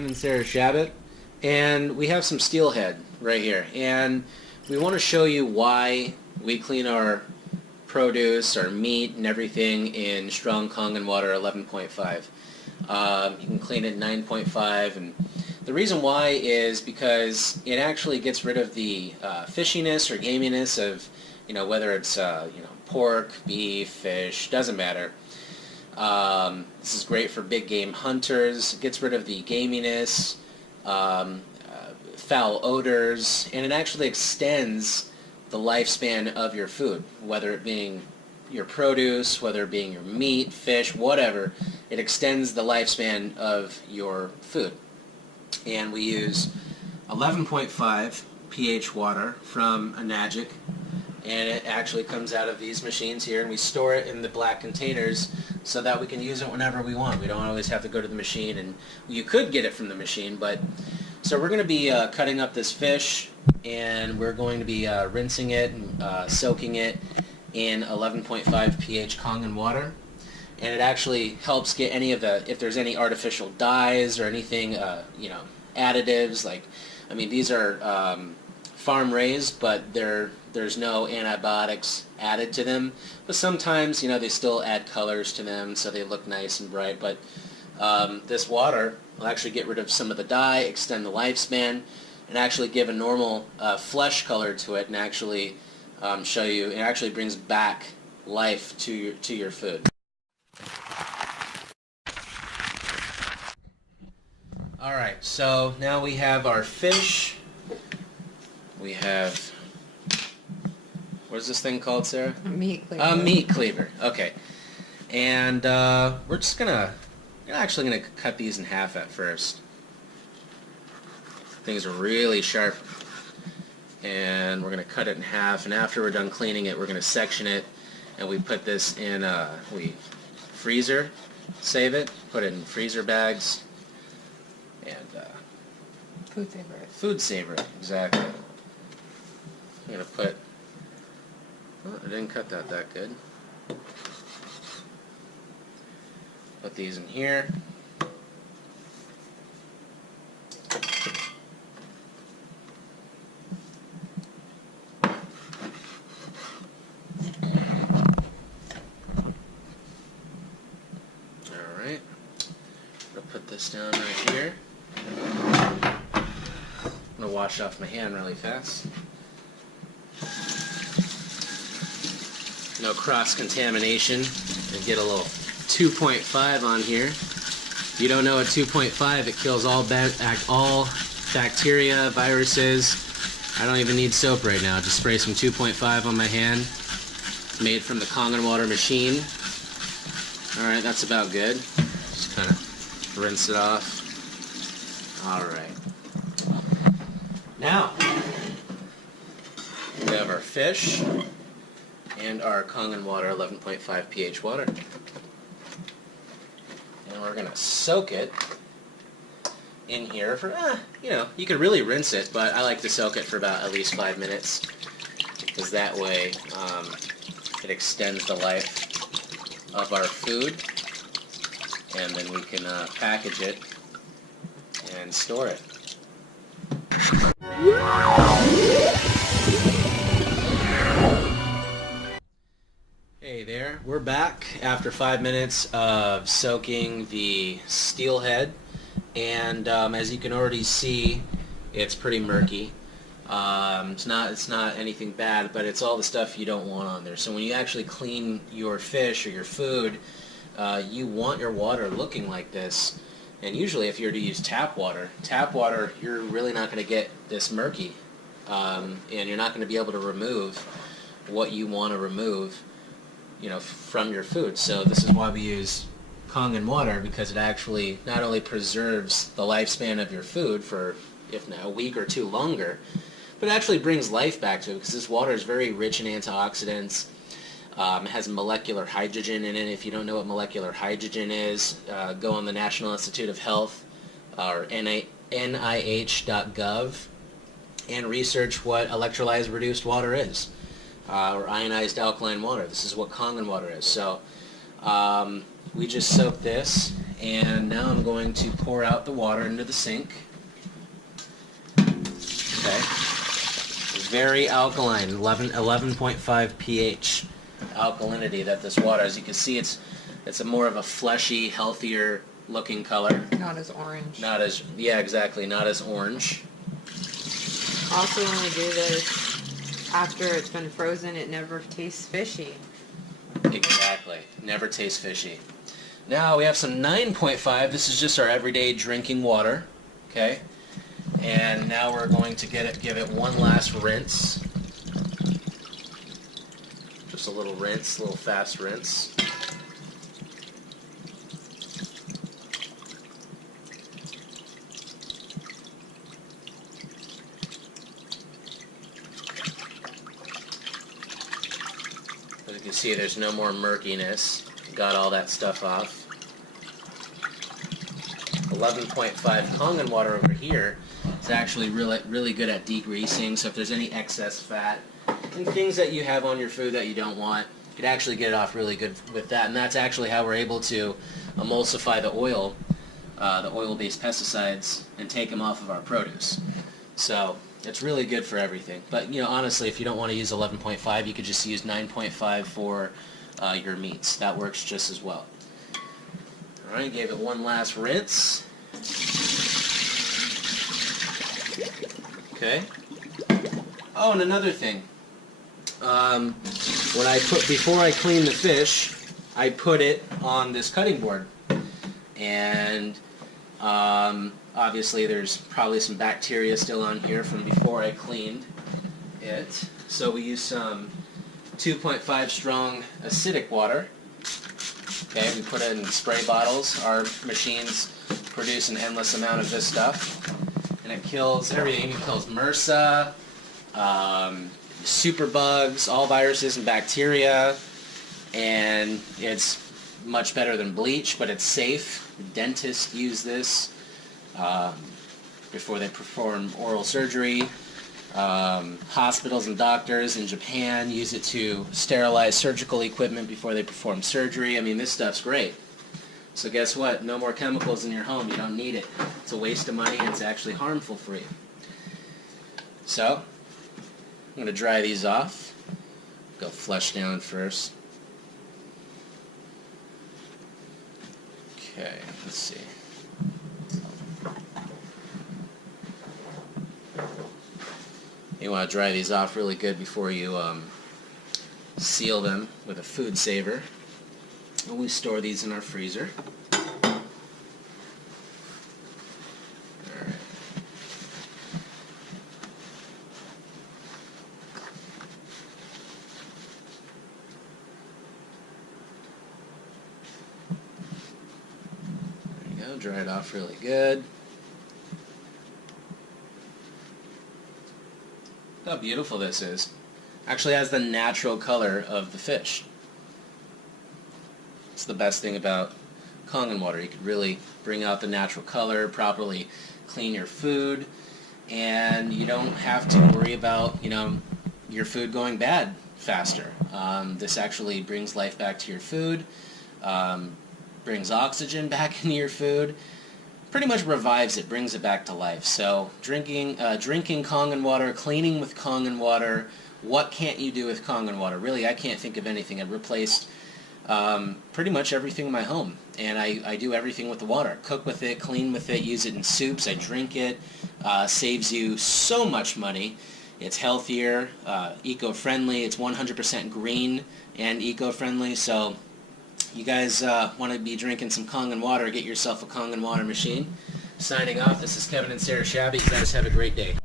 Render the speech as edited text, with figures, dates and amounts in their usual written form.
Kevin and Sarah Shabbat, and we have some steelhead right here, and we want to show you why we clean our produce, our meat, and everything in strong Kangen water 11.5. You can clean it 9.5, and the reason why is because it actually gets rid of the fishiness or gaminess of, whether it's pork, beef, fish, doesn't matter. This is great for big game hunters. It gets rid of the gaminess, foul odors, and it actually extends the lifespan of your food, whether it being your produce, whether it being your meat, fish, whatever. It extends the lifespan of your food. And we use 11.5 pH water from a Magic, and it actually comes out of these machines here, and we store it in the black containers so that we can use it whenever we want. We don't always have to go to the machine, and you could get it from the machine, but so we're going to be cutting up this fish, and we're going to be rinsing it and soaking it in 11.5 pH Kangen water, and it actually helps get any of the, if there's any artificial dyes or anything, additives, like, these are farm raised, but there's no antibiotics added to them, but sometimes they still add colors to them so they look nice and bright. But this water will actually get rid of some of the dye, extend the lifespan, and actually give a normal flesh color to it, and actually show you it actually brings back life to your food. Alright, so now we have our fish. We have, what is this thing called, Sarah? A meat cleaver. A meat cleaver, okay. And we're just actually gonna cut these in half at first. Things are really sharp. And we're gonna cut it in half, and after we're done cleaning it, we're gonna section it, and we put this in, we freezer, save it, put it in freezer bags, and Food saver. Food saver, exactly. I'm gonna put, oh, I didn't cut that good. Put these in here. Alright. I'll put this down right here. I'm going to wash off my hand really fast. No cross-contamination. And get a little 2.5 on here. If you don't know what 2.5, it kills all bacteria, viruses. I don't even need soap right now. Just spray some 2.5 on my hand. Made from the Kangen water machine. Alright, that's about good. Just kind of rinse it off. Alright. Now, we have our fish and our Kangen water, 11.5 pH water. And we're going to soak it in here for, you could really rinse it, but I like to soak it for about at least 5 minutes, because that way it extends the life of our food, and then we can package it and store it. Hey there, we're back after 5 minutes of soaking the steelhead, and as you can already see, it's pretty murky. It's not anything bad, but it's all the stuff you don't want on there. So when you actually clean your fish or your food, you want your water looking like this. And usually if you were to use tap water, you're really not going to get this murky. And you're not going to be able to remove what you want to remove, from your food. So this is why we use Kangen water, because it actually not only preserves the lifespan of your food for, if not a week or two longer, but it actually brings life back to it, because this water is very rich in antioxidants. It has molecular hydrogen in it. If you don't know what molecular hydrogen is, go on the National Institute of Health or NIH.gov and research what electrolyzed reduced water is, or ionized alkaline water. This is what Kangen water is. So we just soak this, And now I'm going to pour out the water into the sink. Okay. Very alkaline, 11.5 pH alkalinity that this water. As you can see, it's a more of a fleshy, healthier looking color. Not as orange. Not as, yeah, exactly, not as orange. Also, when we do this after it's been frozen, it never tastes fishy. Exactly, never tastes fishy. Now we have some 9.5. This is just our everyday drinking water, okay? And now we're going to give it one last rinse. Just a little rinse, a little fast rinse. As you can see, there's no more murkiness. Got all that stuff off. 11.5 Kangen water over here is actually really good at degreasing. So if there's any excess fat and things that you have on your food that you don't want, you can actually get it off really good with that. And that's actually how we're able to emulsify the oil-based pesticides, and take them off of our produce. So it's really good for everything. But honestly, if you don't want to use 11.5, you could just use 9.5 for your meats. That works just as well. All right, gave it one last rinse. Okay. Oh, and another thing. Before I clean the fish, I put it on this cutting board, and obviously there's probably some bacteria still on here from before I cleaned it. So we use some 2.5 strong acidic water. Okay, we put it in spray bottles. Our machines produce an endless amount of this stuff, and it kills everything. It kills MRSA, superbugs, all viruses and bacteria, and it's much better than bleach, but it's safe. Dentists use this before they perform oral surgery. Hospitals and doctors in Japan use it to sterilize surgical equipment before they perform surgery. I mean, this stuff's great. So guess what? No more chemicals in your home. You don't need it. It's a waste of money, and it's actually harmful for you. So I'm going to dry these off. Go flush down first. Okay, let's see. You want to dry these off really good before you seal them with a food saver. And we store these in our freezer. Alright. There you go, dry it off really good. Look how beautiful this is. Actually has the natural color of the fish. It's the best thing about Kangen water. You could really bring out the natural color, properly clean your food, and you don't have to worry about, your food going bad faster. This actually brings life back to your food, brings oxygen back into your food, pretty much revives it, brings it back to life. So drinking Kangen water, cleaning with Kangen water, what can't you do with Kangen water? Really, I can't think of anything. I've replaced pretty much everything in my home, and I do everything with the water. Cook with it, clean with it, use it in soups, I drink it. Saves you so much money. It's healthier, eco-friendly, it's 100% green and eco-friendly, so you guys want to be drinking some Kangen water, get yourself a Kangen water machine. Signing off, this is Kevin and Sarah Shabby. You guys have a great day.